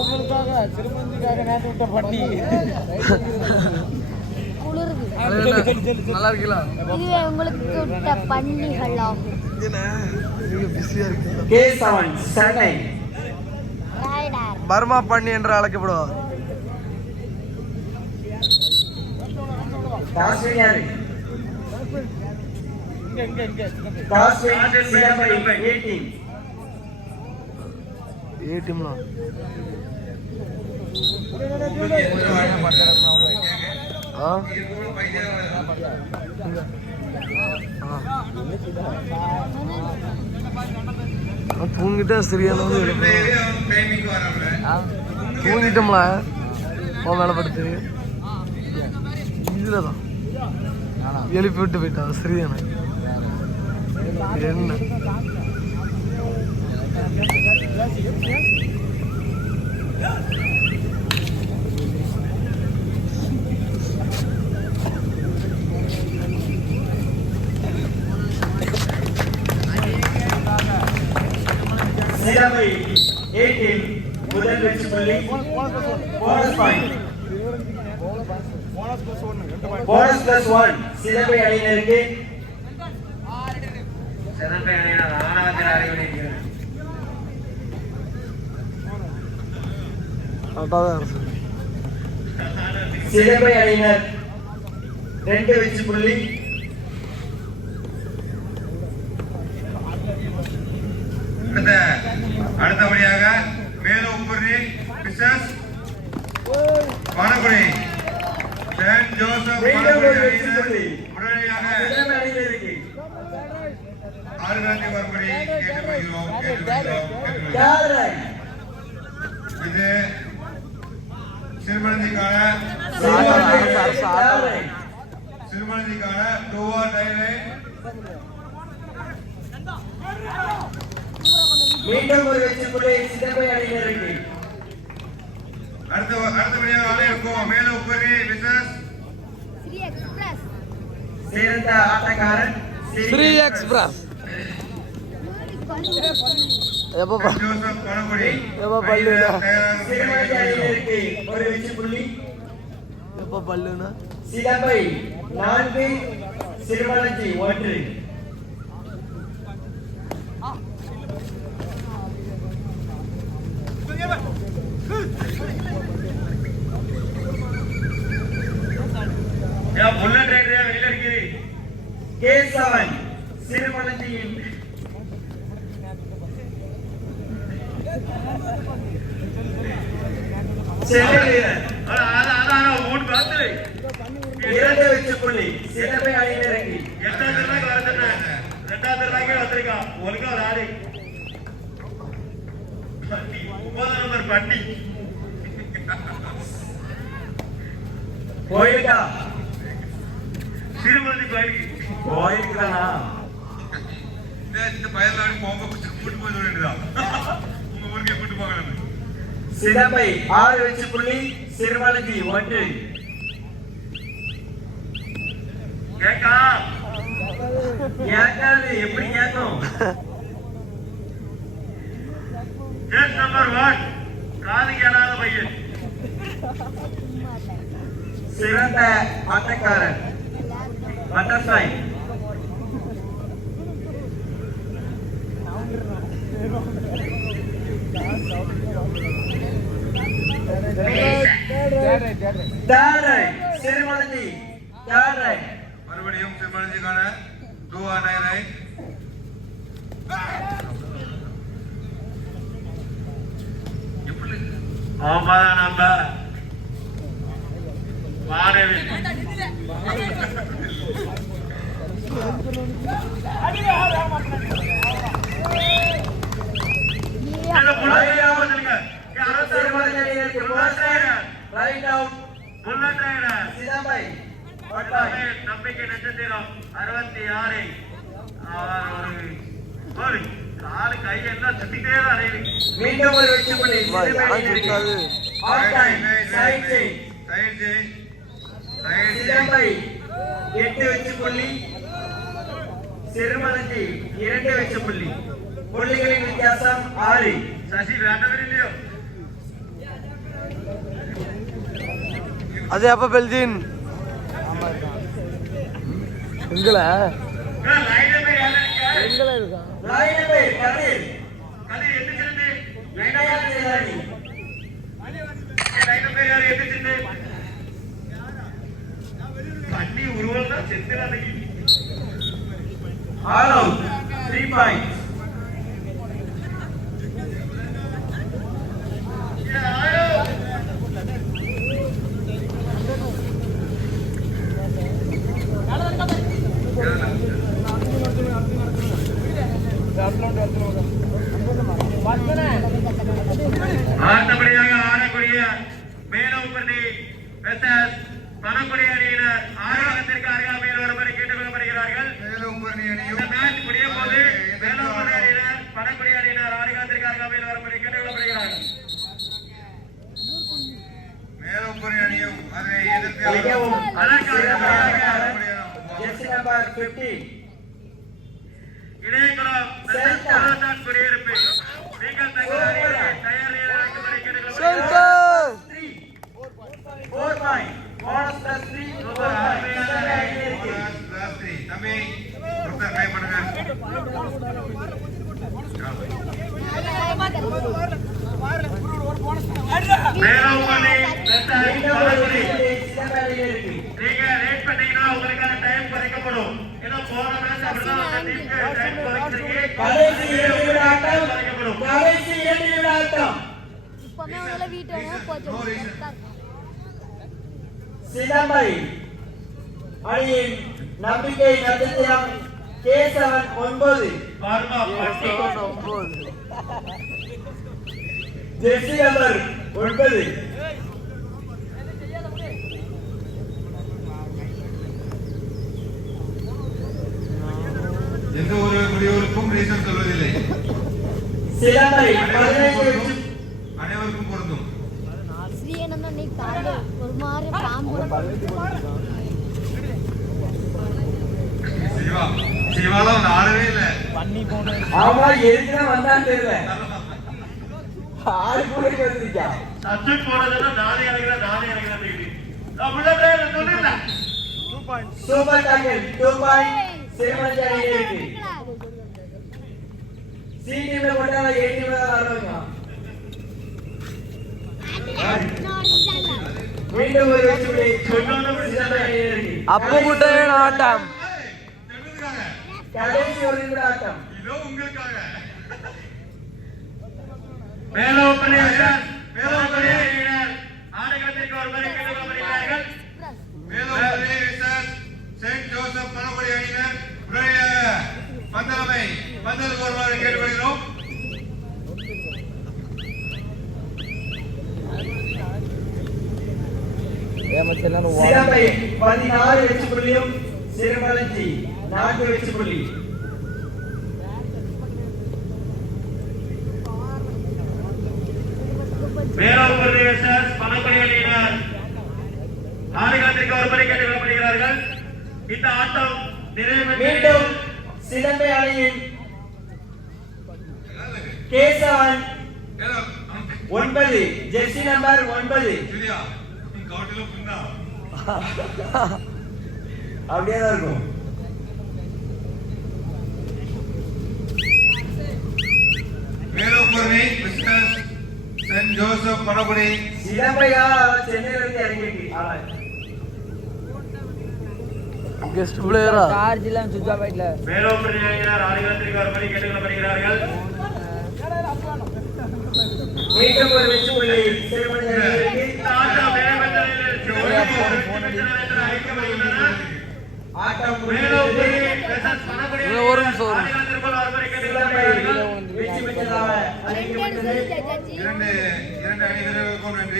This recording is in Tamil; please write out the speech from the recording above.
உங்களுக்காக திருமந்திக்காக நேற்று விட்ட பட்டி நல்லா இருக்கீங்களா? இதுவே உங்களுக்கு விட்ட பண்டிகள் ஆகும். பர்மா பண்ணி என்று அழைக்கப்படுவார். தூங்கிட்டா சரியான தூங்கிட்டோம்ல மேல படுத்து இதுலதான் எழுப்பி விட்டு போயிட்டா சரியான என்ன முதல் வெற்றி புள்ளி போனஸ் பாயிண்ட் போனஸ் பிளஸ் 1 சிறப்பை அணியினருக்கு சிறப்பை அணியினர் ஆனவத்தில் அறிவிக்கிறார். சிறப்பை அணியினர் 2 வெற்றி புள்ளி அடுத்தபடியாக மேலூப்பூர் பிசஸ் பணகுடி செயின்ட் ஜோசப் உடனடியாக ஆறுகாந்தி வரும்படி கேட்டுக்கொள்கிறோம். இது சிறுமணந்திக்கான 2 or 9 மீண்டும் ஒரு வெற்றி புள்ளி சிறப்பை அணியினருக்கு. அடுத்தபடியாக இருக்கும் மேலூப்பூர் பிசஸ் சிறந்த ஆட்டக்காரன் ஸ்ரீ எக்ஸ்பிரஸ் எப்ப ஒரு வெற்றி புள்ளி எப்ப பல்லுனா சிதம்பை 4 சிறுமலஞ்சி 1. புல்லட் ரைடரே வெளியில இருக்கிறீ K7 சிறுமலஞ்சியின் இரண்டு வெற்றி புள்ளி சிறப்பை அணியினருக்கு. 2வது வந்திருக்கான் ஒழுங்கா ஒரு ஆளு 9 நம்பர் பண்ணி போயிருக்கா திருமதி போயிருக்கானா இந்த பயலாடி போங்க கூட்டு போய் சொல்லிட்டுதான் உங்க ஊருக்கு கூட்டு போங்க. சிறப்பை 6 வெற்றி புள்ளி சிறுமலஞ்சி 1. கேக்கா கேட்காது எப்படி கேட்கும்? கேஸ் நம்பர் 1 காது கேளாத பையன் சிறந்த ஆட்டக்காரன் பட்டர்ஃப்ளை சிறுமலஞ்சி மறுபடியும் சிறுமலஞ்சிக்கான 2 or 9 ரைட். எப்படி ஆமாதான் நம்ம வாரவி நம்பிக்கை நட்சத்திரம் 66 காலு கையெல்லாம் சுத்திட்டே தான் மீண்டும் ஒரு வெற்றி புள்ளி சிதம்பை 8 வெற்றி புள்ளி சிறுமலஞ்சி 2 வெற்றி புள்ளி. புள்ளிகளின் வித்தியாசம் 6. சசி வேண்டவரில்லையோ அது அப்ப பெல்ஜின் எங்கள லைன் பேர் யாரா எங்கள இருக்கா லைன் நம்பர் கதிர் கதி எந்திரிச்சிருந்து விநாயகர் லைன் பேர் யாரு எந்திரிச்சிருந்து பண்ணி உருவல்னா செத்துறானே ஆல் அவுட் 3 பாயிண்ட்ஸ். ஆட்டப்படியாக ஆடக்கூடிய மேலோப்பட்டி வெர்சஸ் பணக்குடி அணியினர் ஆரோக்கியத்திற்கு அருகாமையில் வரும்படி கேட்டுக் கொள்ளப்படுகிறார்கள். இந்த மேட்ச் முடியும் போது மேலோப்பட்டி அணியினர் பணக்குடி அணியினர் ஆரோக்கியத்திற்கு அருகாமையில் வரும்படி கேட்டுக் கொள்ளப்படுகிறார்கள். மிகவும் அதற்கு அடுத்தபடியாக ஜெர்சி நம்பர் 15 இடைக்குளம் செல்தான் குடியிருப்பு நீங்கள் தங்கள் அணியை தயார் நிலையில் இருக்கும்படி கேட்டுக் கொள்ளப்படுகிறார்கள். 4 point bonus plus 3 Meloppatti versus Panakudi இருக்கு. நீங்க லேட் பண்ணீங்கன்னா உங்களுக்கான டைம் குறைக்கப்படும். ஏன்னா போன மேட்ச் அப்படிதான் அந்த டீமுக்கு டைம் குறைச்சிருக்கு. கடைசி 2 நிமிட ஆட்டம். குறைக்கப்படும். கடைசி 2 நிமிட ஆட்டம். இப்பவே அவங்கள வீட்டோட போச்சு சிதம்பை அணியின் நம்பிக்கை நட்சத்திரம் கேசவன் 9, பார்மா பட்டி ஜெர்சி நம்பர் 9. எந்த ஒரு முடிவுக்கும் ரீசன் சொல்வதில்லை, சிதம்பை 15 வெற்றி அனைவருக்கும் பொருந்தும். ஸ்ரீயனந்தன் நீ காடு ஒரு மாதிரி பாம்பு சிவாலாம் வந்து ஆடவே இல்லை. ஆமா எதுக்குதான் வந்தான்னு தெரியல. ஆறு கூட வந்துருக்கா. சத்து போனதுன்னா நானே இறங்குறேன் அப்படியே சொல்லிருந்தேன். சூப்பர் டாக்கல் 2 பாயிண்ட் சிறுமஞ்சி அணியில இருக்கு. சி டீம்ல போட்டாங்க, ஏ டீம்ல தான் ஆடுவாங்க. மீண்டும் ஒரு வெற்றி புள்ளி சிதம்பை அணியில இருக்கு. அப்பு முட்டையன் ஆட்டம் தெரிஞ்சதுக்காக, கடைசி ஒரு நிமிட ஆட்டம். இதோ உங்களுக்காக. மேலோப்பட்டி மேலோப்பட்டி அணியினர் ஆடுகளத்திற்கு ஒருவரை கேட்டுக் கொள்ளப்படுகிறார்கள். மேலோப்பட்டி வெர்சஸ் செயின்ட் ஜோசப் பணக்குடி அணியினர் உடைய பந்தலமை பந்தலுக்கு வருமாறு கேட்டுக்கொள்கிறோம். சிதம்பை 16 வெற்றி புள்ளியும் சிறுமலஞ்சி 4 வெற்றி புள்ளி. மேலோப்பட்டி வெர்சஸ் பணக்குடி அணியினர் ஆடுகளத்திற்கு ஒருவரை கேட்டுக் கொள்ளப்படுகிறார்கள். இந்த ஆட்டம் நிறைவு மீண்டும் சிதம்பை அணியின் கேசவன் ஏதோ 9, ஜெர்சி நம்பர் 9. சரியா காட்டில புண்ணா அப்படியே தான் இருக்கும். மேலோப்பட்டி வெர்சஸ் செயின்ட் ஜோசப் பணக்குடி. சிதம்பையா சென்னையில இருந்து இறங்கிட்டு கெஸ்ட் பிளேயரா மேலோப்பட்டி அணியினர் ஆடுகளத்திற்கு ஒருவரை கேட்டுக் கொள்ளப்படுகிறார்கள். மீண்டும் ஒரு வெற்றி புள்ளி சிறுமஞ்சி அணியிற்கு. இந்த ஆட்டம் நிறைவு பெற்ற அறிவிக்கப்படுகின்றன. ஆட்டம் மேலோப்பட்டி முடிந்தது. வெர்சஸ் பணக்குடி ஒரு நிமிஷம், ஒரு நிமிஷம். ஆடுகளத்திற்குள் ஒருவரை கேட்டுக் சிதம்பை கொள்ளப்படுகிறார்கள். வெற்றி பெற்றதாக அறிவிக்கப்பட்டது. இரண்டு அணி வீரர்களுக்கும் நன்றி.